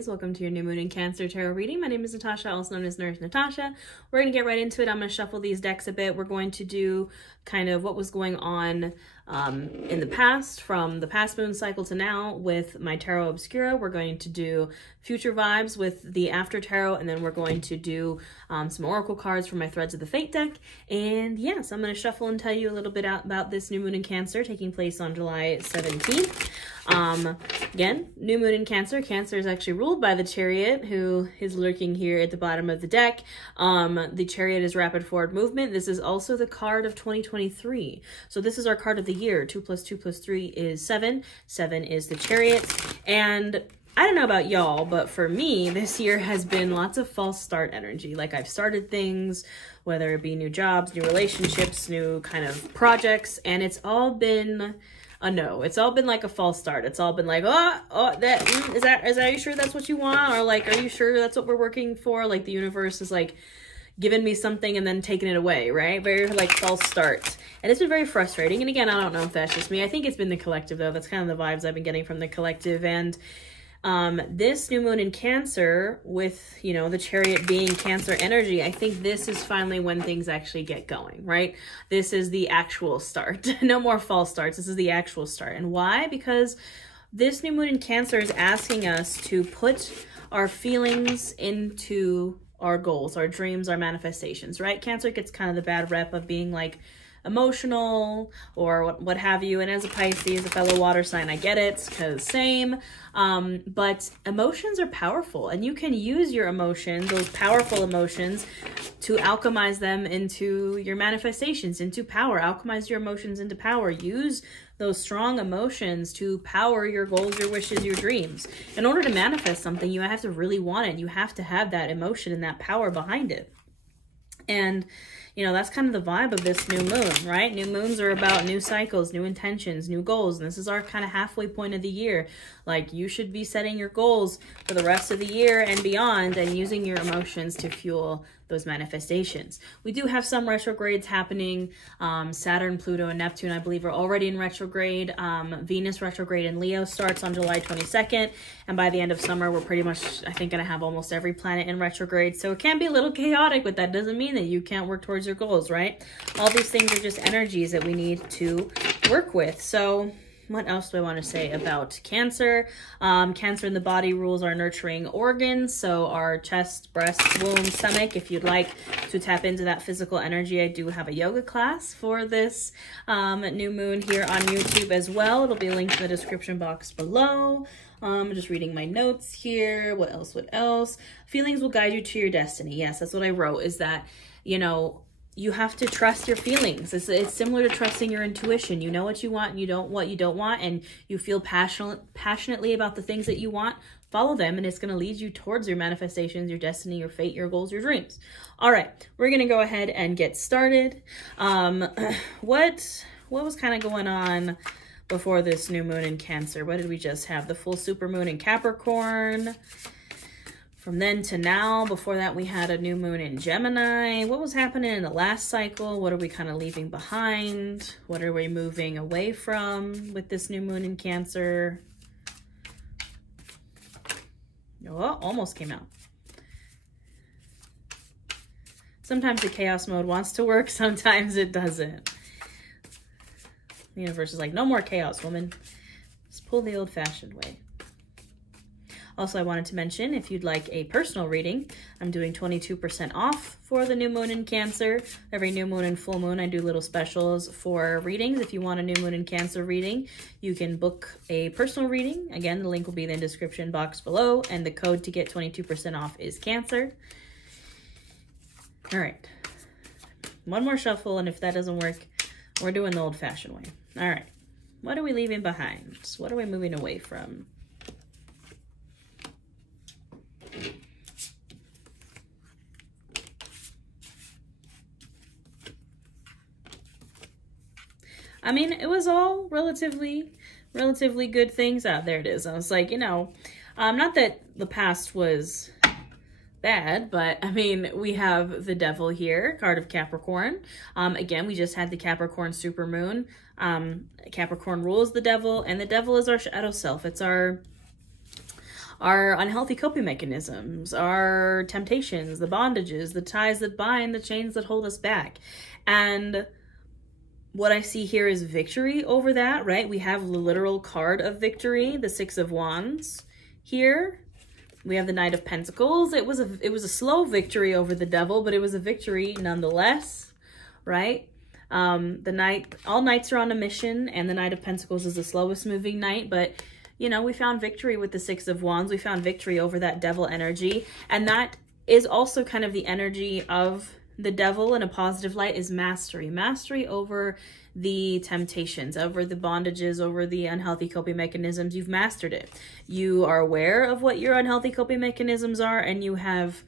ladies. Welcome to your new moon in Cancer tarot reading. My name is Natasha, also known as Nurse Natasha. We're going to get right into it. I'm going to shuffle these decks a bit. We're going to do kind of what was going on in the past, from the past moon cycle to now with my Tarot Obscura. We're going to do future vibes with the After Tarot, and then we're going to do some Oracle cards from my Threads of the Fate deck. And yes, I'm going to shuffle and tell you a little bit about this new moon in Cancer taking place on July 17th. Again, new moon in Cancer. Cancer is actually ruled by the Chariot, who is lurking here at the bottom of the deck. The Chariot is rapid forward movement. This is also the card of 2023. So this is our card of the year. 2 + 2 + 3 is 7. 7 is the Chariot. And I don't know about y'all, but for me, this year has been lots of false start energy. Like, I've started things, whether it be new jobs, new relationships, new kind of projects, and it's all been a no. It's all been like a false start. It's all been like, are you sure that's what you want? Or like, are you sure that's what we're working for? Like, the universe is like giving me something and then taking it away, right? Very like false starts. And it's been very frustrating. And again, I don't know if that's just me. I think it's been the collective though. That's kind of the vibes I've been getting from the collective. And this new moon in Cancer with, you know, the Chariot being Cancer energy, I think this is finally when things actually get going, right? This is the actual start. No more false starts. This is the actual start. And why? Because this new moon in Cancer is asking us to put our feelings into our goals, our dreams, our manifestations, right? Cancer gets kind of the bad rep of being like emotional or what have you. And as a Pisces, a fellow water sign, I get it, because same. But emotions are powerful, and you can use your emotions, those powerful emotions, to alchemize them into your manifestations, into power. Alchemize your emotions into power. Use those strong emotions to power your goals, your wishes, your dreams. In order to manifest something, you have to really want it. You have to have that emotion and that power behind it. And you know, that's kind of the vibe of this new moon, right? New moons are about new cycles, new intentions, new goals. And this is our kind of halfway point of the year. Like, you should be setting your goals for the rest of the year and beyond, and using your emotions to fuel those manifestations. We do have some retrogrades happening. Saturn, Pluto, and Neptune, I believe, are already in retrograde. Venus retrograde in Leo starts on July 22nd. And by the end of summer, we're pretty much, I think, going to have almost every planet in retrograde. So it can be a little chaotic, but that doesn't mean that you can't work towards your goals, right? All these things are just energies that we need to work with. So what else do I want to say about Cancer? Cancer in the body rules our nurturing organs. So our chest, breast, womb, stomach. If you'd like to tap into that physical energy, I do have a yoga class for this new moon here on YouTube as well. It'll be linked in the description box below. I'm just reading my notes here. What else? Feelings will guide you to your destiny. Yes, that's what I wrote, is that, you know, you have to trust your feelings. It's similar to trusting your intuition. You know what you want and what you don't want, and you feel passionately about the things that you want. Follow them, and it's going to lead you towards your manifestations, your destiny, your fate, your goals, your dreams. All right, we're going to go ahead and get started. What was kind of going on before this new moon in Cancer? What did we just have? The full super moon in Capricorn. From then to now, before that, we had a new moon in Gemini. What was happening in the last cycle? What are we kind of leaving behind? What are we moving away from with this new moon in Cancer? Oh, almost came out. Sometimes the chaos mode wants to work, sometimes it doesn't. The universe is like, no more chaos, woman. Just pull the old-fashioned way. Also, I wanted to mention, if you'd like a personal reading, I'm doing 22% off for the new moon in Cancer. Every new moon and full moon, I do little specials for readings. If you want a new moon in Cancer reading, you can book a personal reading. Again, the link will be in the description box below, and the code to get 22% off is Cancer. All right. One more shuffle, and if that doesn't work, we're doing the old-fashioned way. All right. What are we leaving behind? What are we moving away from? I mean, it was all relatively good things. There it is. I was like, you know, not that the past was bad, but I mean, we have the Devil here, card of Capricorn. Again, we just had the Capricorn supermoon. Capricorn rules the Devil, and the Devil is our shadow self. It's our our unhealthy coping mechanisms, our temptations, the bondages, the ties that bind, the chains that hold us back. And what I see here is victory over that, right? We have the literal card of victory, the Six of Wands here. We have the Knight of Pentacles. It was a slow victory over the devil, but it was a victory nonetheless, right? The knight, all knights are on a mission, and the Knight of Pentacles is the slowest moving knight, but you know, we found victory with the Six of Wands. We found victory over that devil energy, and that is also kind of the energy of the devil in a positive light, is mastery. Mastery over the temptations, over the bondages, over the unhealthy coping mechanisms. You've mastered it. You are aware of what your unhealthy coping mechanisms are, and you have,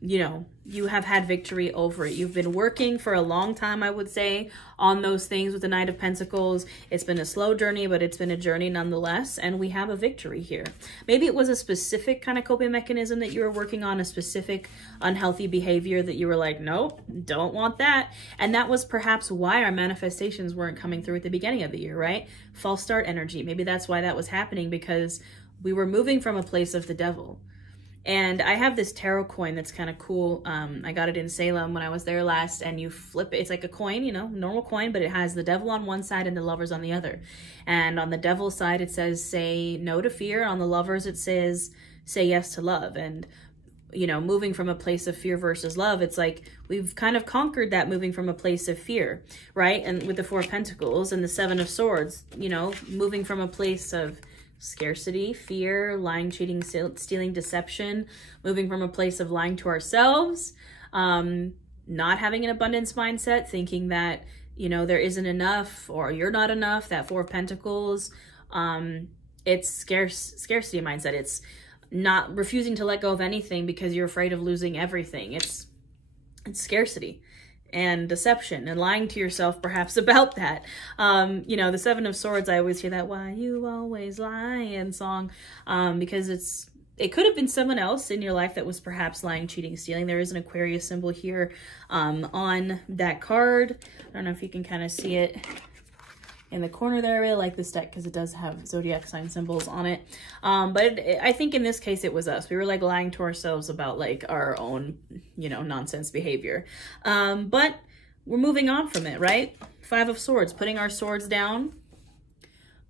you know, you have had victory over it. You've been working for a long time, I would say, on those things with the Knight of Pentacles. It's been a slow journey, but it's been a journey nonetheless, and we have a victory here. Maybe it was a specific kind of coping mechanism that you were working on, a specific unhealthy behavior that you were like, nope, don't want that. And that was perhaps why our manifestations weren't coming through at the beginning of the year, right? False start energy. Maybe that's why that was happening, because we were moving from a place of the devil. And I have this tarot coin that's kind of cool. I got it in Salem when I was there last, and you flip it. It's like a coin, you know, normal coin, but it has the devil on one side and the lovers on the other. And on the devil's side, it says, say no to fear. On the lovers, it says, say yes to love. And, you know, moving from a place of fear versus love, it's like we've kind of conquered that, moving from a place of fear, right? And with the Four of Pentacles and the Seven of Swords, you know, moving from a place of scarcity, fear, lying, cheating, stealing, deception, moving from a place of lying to ourselves, not having an abundance mindset, thinking that, you know, there isn't enough or you're not enough. That Four of Pentacles, it's scarcity mindset. It's not refusing to let go of anything because you're afraid of losing everything. It's scarcity and deception and lying to yourself perhaps about that. You know, the Seven of Swords, I always hear that "Why You Always Lying" song, because it could have been someone else in your life that was perhaps lying, cheating, stealing. There is an Aquarius symbol here on that card. I don't know if you can kind of see it in the corner there. I really like this deck because it does have zodiac sign symbols on it. But I think in this case it was us. We were like lying to ourselves about like our own, you know, nonsense behavior. But we're moving on from it, right? Five of Swords, putting our swords down.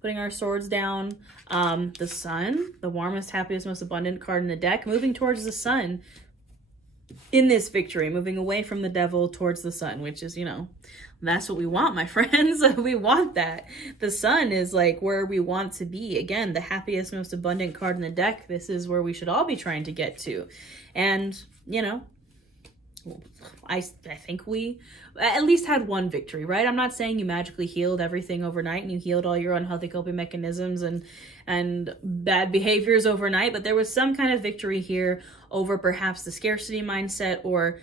Putting our swords down. The Sun, the warmest, happiest, most abundant card in the deck, moving towards the Sun in this victory, moving away from the devil towards the Sun, which is, you know, that's what we want, my friends. We want that. The Sun is like where we want to be. Again, the happiest, most abundant card in the deck. This is where we should all be trying to get to. And, you know, I think we at least had one victory, right? I'm not saying you magically healed everything overnight and you healed all your unhealthy coping mechanisms and bad behaviors overnight, but there was some kind of victory here over perhaps the scarcity mindset, or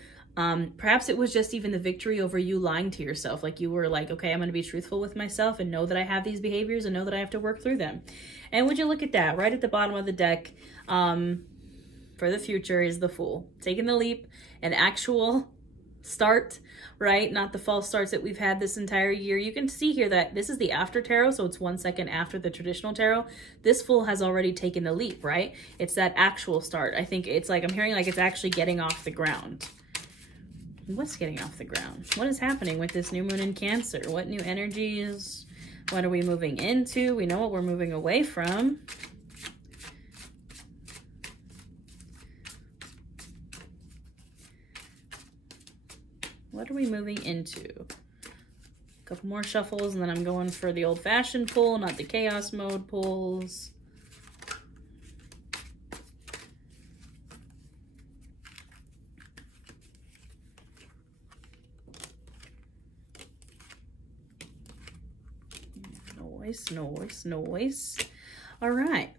perhaps it was just even the victory over you lying to yourself. Like you were like, okay, I'm going to be truthful with myself and know that I have these behaviors and know that I have to work through them. And would you look at that, right at the bottom of the deck, for the future is the Fool. Taking the leap, an actual start, right? Not the false starts that we've had this entire year. You can see here that this is the after tarot, so it's 1 second after the traditional tarot. This Fool has already taken the leap, right? It's that actual start. I think it's like, I'm hearing like it's actually getting off the ground. What's getting off the ground? What is happening with this new moon in Cancer? What new energies? What are we moving into? We know what we're moving away from. What are we moving into? A couple more shuffles, and then I'm going for the old-fashioned pull, not the chaos mode pulls. Noise. All right.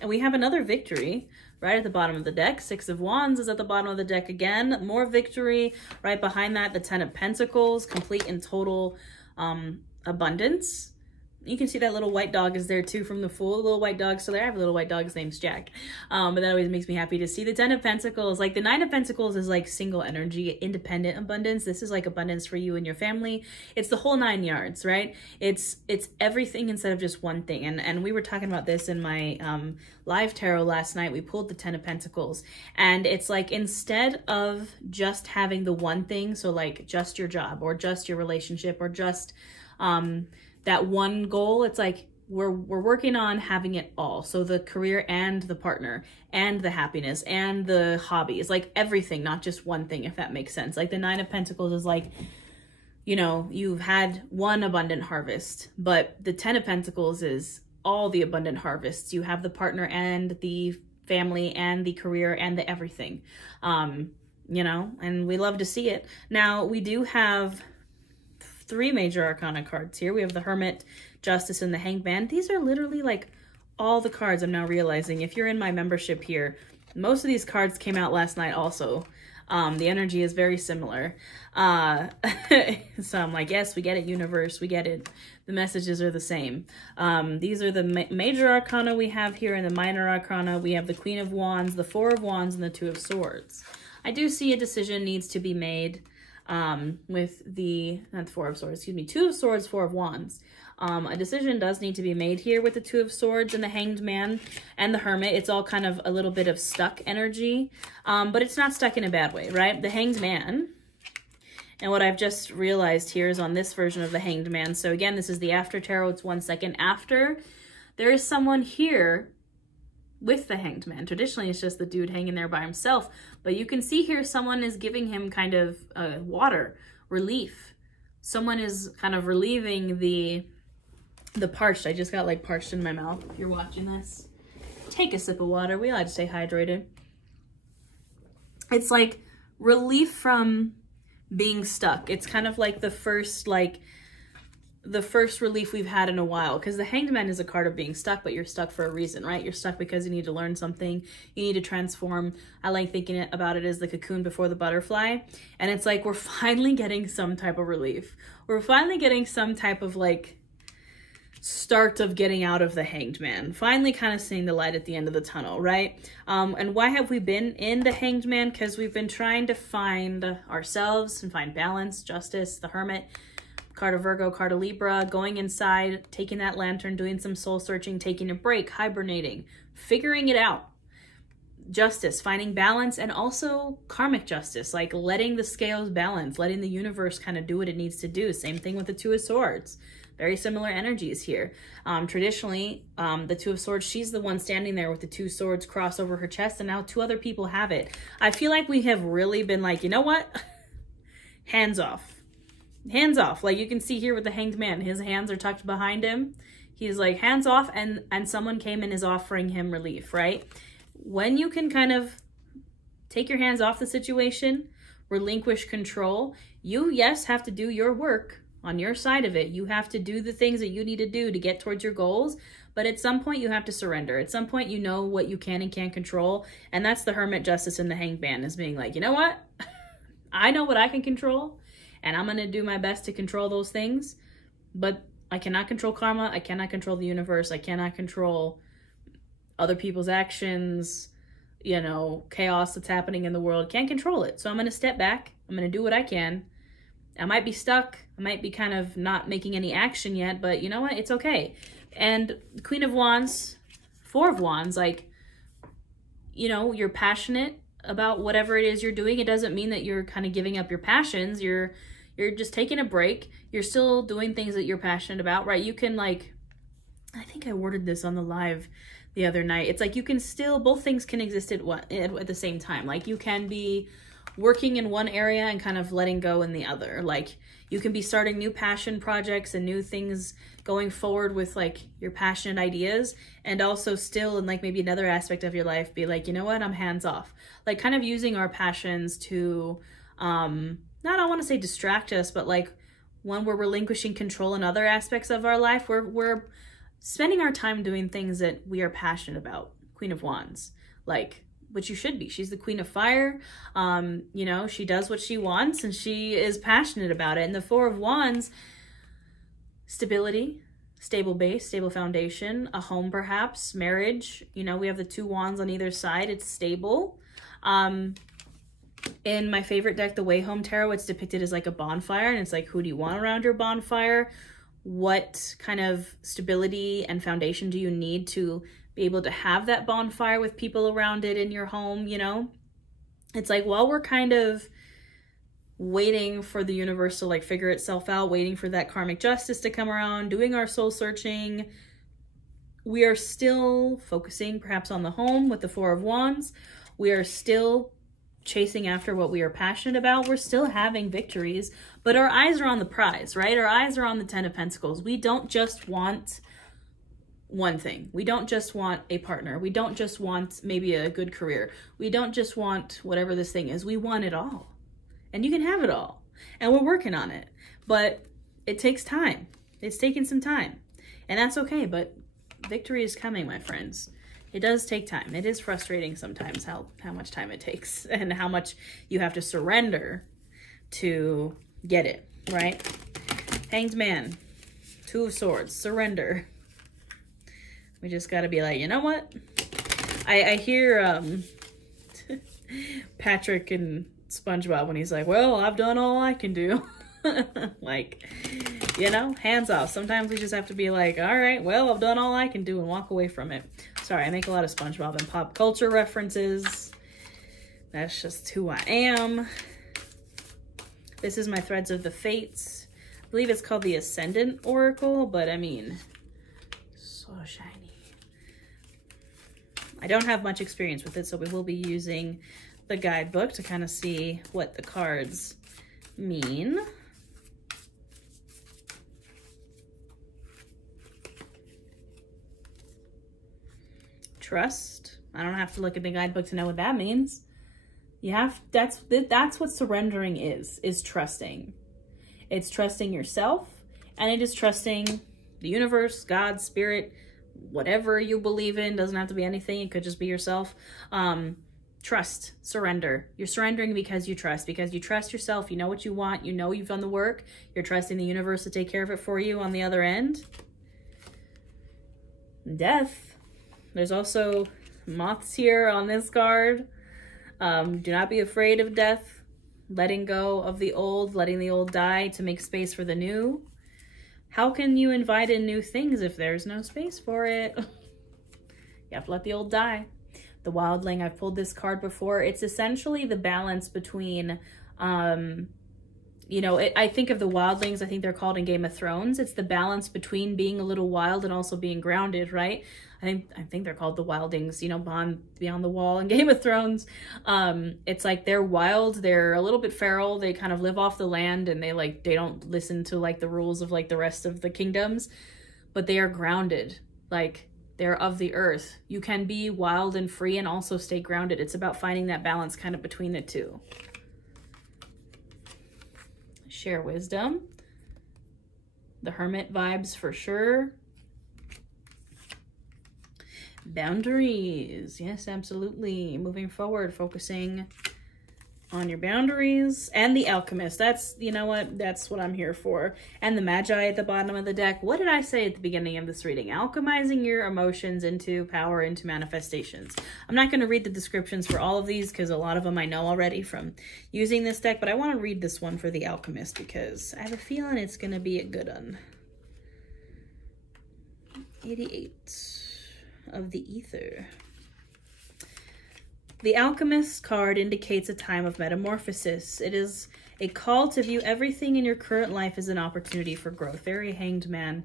And we have another victory right at the bottom of the deck. Six of Wands is at the bottom of the deck again. More victory. Right behind that, the Ten of Pentacles, complete and total abundance. You can see that little white dog is there too from the Fool. The little white dog's still there. I have a little white dog. His name's Jack. But that always makes me happy to see. The Ten of Pentacles, like the Nine of Pentacles is like single energy, independent abundance. This is like abundance for you and your family. It's the whole 9 yards, right? It's everything instead of just one thing. And we were talking about this in my live tarot last night. We pulled the Ten of Pentacles. And it's like instead of just having the one thing, so like just your job or just your relationship or just that one goal, it's like we're working on having it all. So the career and the partner and the happiness and the hobbies, like everything, not just one thing, if that makes sense. Like the Nine of Pentacles is like, you know, you've had one abundant harvest, but the Ten of Pentacles is all the abundant harvests. You have the partner and the family and the career and the everything, you know, and we love to see it. Now we do have 3 major arcana cards here. We have the Hermit, Justice, and the Hanged Man. These are literally like all the cards I'm now realizing. If you're in my membership here, most of these cards came out last night also. The energy is very similar. So I'm like, yes, we get it, universe, we get it. The messages are the same. These are the major arcana we have here. In the minor arcana, we have the Queen of Wands, the Four of Wands, and the Two of Swords. I do see a decision needs to be made with the, not the Four of Swords, excuse me, Two of Swords, Four of Wands. A decision does need to be made here with the Two of Swords and the Hanged Man and the Hermit. It's all kind of a little bit of stuck energy, but it's not stuck in a bad way, right? The Hanged Man, and what I've just realized here is on this version of the Hanged Man. So again, this is the after tarot. It's 1 second after. There is someone here with the Hanged Man. Traditionally, it's just the dude hanging there by himself. But you can see here someone is giving him kind of water, relief. Someone is kind of relieving the parched. I just got like parched in my mouth. If you're watching this, take a sip of water. We like to stay hydrated. It's like relief from being stuck. It's kind of like the first relief we've had in a while, because the Hanged Man is a card of being stuck, but you're stuck for a reason, right? You're stuck because you need to learn something, you need to transform. I like thinking about it as the cocoon before the butterfly, and it's like we're finally getting some type of relief. We're finally getting some type of like start of getting out of the Hanged Man, finally kind of seeing the light at the end of the tunnel, right? And why have we been in the Hanged Man? Because we've been trying to find ourselves and find balance, justice, the Hermit, card of Virgo, card of Libra, going inside, taking that lantern, doing some soul searching, taking a break, hibernating, figuring it out. Justice, finding balance, and also karmic justice, like letting the scales balance, letting the universe kind of do what it needs to do. Same thing with the Two of Swords. Very similar energies here. Traditionally, the Two of Swords, she's the one standing there with the 2 swords crossed over her chest, and now 2 other people have it. I feel like we have really been like, you know what? Hands off. Hands off. Like you can see here with the Hanged Man, his hands are tucked behind him. He's like hands off, and someone came and is offering him relief, right? When you can kind of take your hands off the situation, relinquish control, you, yes, have to do your work on your side of it. You have to do the things that you need to do to get towards your goals, but at some point you have to surrender. At some point you know what you can and can't control, and that's the Hermit, Justice, and the Hanged Man, is being like, you know what? I know what I can control, and I'm going to do my best to control those things, but I cannot control karma. I cannot control the universe. I cannot control other people's actions, you know, chaos that's happening in the world. Can't control it. So I'm going to step back. I'm going to do what I can. I might be stuck. I might be kind of not making any action yet, but you know what? It's okay. And Queen of Wands, Four of Wands, like, you know, you're passionate about whatever it is you're doing. It doesn't mean that you're kind of giving up your passions. You're just taking a break. You're still doing things that you're passionate about, right? You can, like, I think I worded this on the live the other night. It's like you can still, both things can exist at the same time. Like you can be working in one area and kind of letting go in the other. Like you can be starting new passion projects and new things going forward with like your passionate ideas, and also still in like maybe another aspect of your life be like, you know what, I'm hands off. Like kind of using our passions to, not, I want to say distract us, but like when we're relinquishing control in other aspects of our life, we're spending our time doing things that we are passionate about. Queen of Wands, like, which you should be. She's the Queen of Fire. You know, she does what she wants and she is passionate about it. And the Four of Wands, stability, stable base, stable foundation, a home perhaps, marriage. You know, we have the 2 wands on either side. It's stable. In my favorite deck, the Way Home Tarot, it's depicted as like a bonfire, and it's like, who do you want around your bonfire? What kind of stability and foundation do you need to be able to have that bonfire with people around it in your home, you know? It's like, while we're kind of waiting for the universe to like figure itself out, waiting for that karmic justice to come around, doing our soul searching, we are still focusing perhaps on the home with the 4 of Wands. We are still chasing after what we are passionate about. We're still having victories, but our eyes are on the prize, right? Our eyes are on the 10 of Pentacles. We don't just want one thing. We don't just want a partner. We don't just want maybe a good career. We don't just want whatever this thing is. We want it all. And you can have it all. And we're working on it. But it takes time. It's taking some time. And that's okay, but victory is coming, my friends. It does take time. It is frustrating sometimes how much time it takes and how much you have to surrender to get it, right? Hanged Man, 2 of Swords, surrender. We just got to be like, you know what? I hear Patrick and SpongeBob when he's like, well, I've done all I can do. Like, you know, hands off. Sometimes we just have to be like, all right, well, I've done all I can do and walk away from it. Sorry, I make a lot of SpongeBob and pop culture references. That's just who I am. This is my Threads of the Fates. I believe it's called the Ascendant Oracle, but I mean, so shiny. I don't have much experience with it, so we will be using the guidebook to kind of see what the cards mean. Trust. I don't have to look at the guidebook to know what that means. You have, that's what surrendering is trusting. It's trusting yourself, and it is trusting the universe, God, spirit, whatever you believe in. Doesn't have to be anything. It could just be yourself. Trust, surrender. You're surrendering because you trust yourself. You know what you want. You know you've done the work. You're trusting the universe to take care of it for you on the other end. Death. There's also moths here on this card. Do not be afraid of death. Letting go of the old, letting the old die to make space for the new. How can you invite in new things if there's no space for it? You have to let the old die. The Wildling, I've pulled this card before. It's essentially the balance between, you know, I think of the Wildlings, I think they're called in Game of Thrones. It's the balance between being a little wild and also being grounded, right? I think they're called the Wildings, you know, beyond the Wall in Game of Thrones. It's like they're wild, they're a little bit feral, they kind of live off the land, and they don't listen to like the rules of like the rest of the kingdoms, but they are grounded, like they're of the earth. You can be wild and free and also stay grounded. It's about finding that balance kind of between the two. Share wisdom. The Hermit vibes for sure. Boundaries. Yes, absolutely. Moving forward, focusing on your boundaries. And the Alchemist. That's, you know what? That's what I'm here for. And the Magi at the bottom of the deck. What did I say at the beginning of this reading? Alchemizing your emotions into power, into manifestations. I'm not going to read the descriptions for all of these because a lot of them I know already from using this deck, but I want to read this one for the Alchemist because I have a feeling it's going to be a good one. 88 of the Ether. The Alchemist card indicates a time of metamorphosis. It is a call to view everything in your current life as an opportunity for growth. Very Hanged Man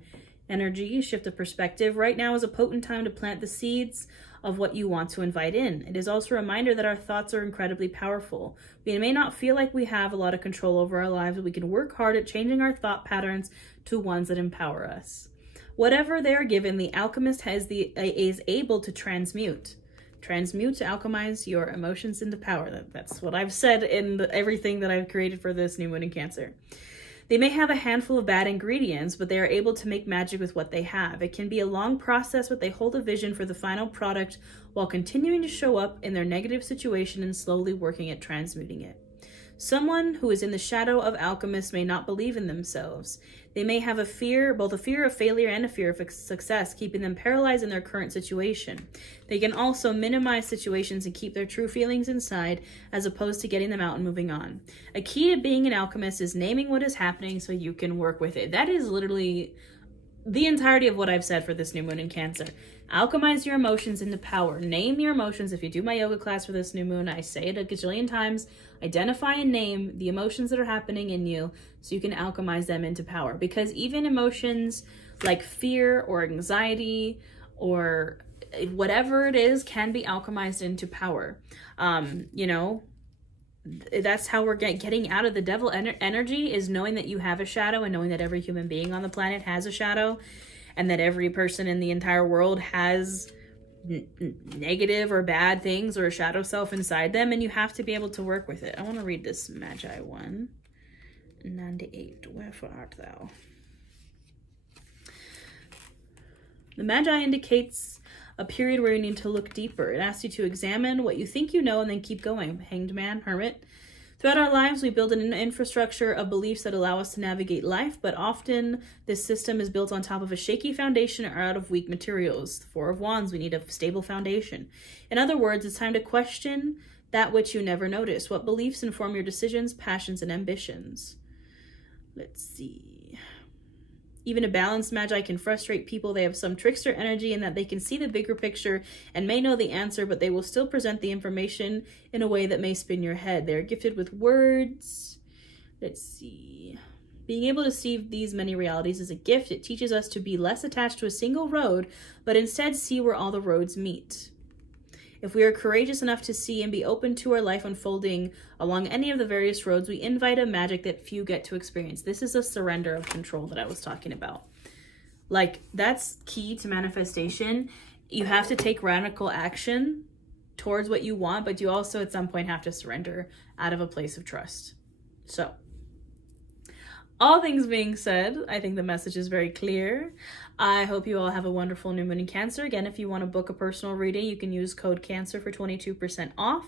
energy, shift of perspective. Right now is a potent time to plant the seeds of what you want to invite in. It is also a reminder that our thoughts are incredibly powerful. We may not feel like we have a lot of control over our lives, but we can work hard at changing our thought patterns to ones that empower us. Whatever they are given, the Alchemist is able to transmute. Transmute, to alchemize your emotions into power. That's what I've said in everything that I've created for this new moon in Cancer. They may have a handful of bad ingredients, but they are able to make magic with what they have. It can be a long process, but they hold a vision for the final product while continuing to show up in their negative situation and slowly working at transmuting it. Someone who is in the shadow of alchemists may not believe in themselves. They may have a fear, both a fear of failure and a fear of success, keeping them paralyzed in their current situation. They can also minimize situations and keep their true feelings inside, as opposed to getting them out and moving on. A key to being an alchemist is naming what is happening so you can work with it. That is literally the entirety of what I've said for this new moon in Cancer. Alchemize your emotions into power. Name your emotions. If you do my yoga class for this new moon, I say it a gajillion times. Identify and name the emotions that are happening in you so you can alchemize them into power. Because even emotions like fear or anxiety or whatever it is can be alchemized into power. You know, that's how we're getting out of the devil energy, is knowing that you have a shadow and knowing that every human being on the planet has a shadow, and that every person in the entire world has negative or bad things or a shadow self inside them, and you have to be able to work with it. I want to read this Magi one. 98. Wherefore art thou? The Magi indicates a period where you need to look deeper. It asks you to examine what you think you know and then keep going. Hanged Man, Hermit. Throughout our lives, we build an infrastructure of beliefs that allow us to navigate life, but often this system is built on top of a shaky foundation or out of weak materials. The Four of Wands, we need a stable foundation. In other words, it's time to question that which you never noticed. What beliefs inform your decisions, passions, and ambitions? Let's see. Even a balanced Magi can frustrate people. They have some trickster energy in that they can see the bigger picture and may know the answer, but they will still present the information in a way that may spin your head. They're gifted with words. Let's see. Being able to see these many realities is a gift. It teaches us to be less attached to a single road, but instead see where all the roads meet. If we are courageous enough to see and be open to our life unfolding along any of the various roads, we invite a magic that few get to experience. This is a surrender of control that I was talking about. Like, that's key to manifestation. You have to take radical action towards what you want, but you also at some point have to surrender out of a place of trust. So, all things being said, I think the message is very clear. I hope you all have a wonderful new moon in Cancer. Again, if you want to book a personal reading, you can use code CANCER for 22% off.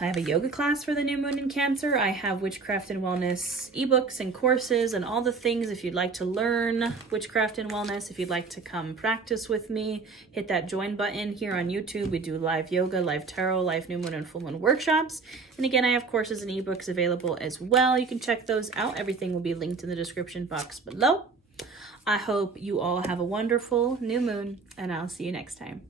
I have a yoga class for the new moon in Cancer. I have witchcraft and wellness ebooks and courses and all the things. If you'd like to learn witchcraft and wellness, if you'd like to come practice with me, hit that join button here on YouTube. We do live yoga, live tarot, live new moon and full moon workshops. And again, I have courses and ebooks available as well. You can check those out. Everything will be linked in the description box below. I hope you all have a wonderful new moon, and I'll see you next time.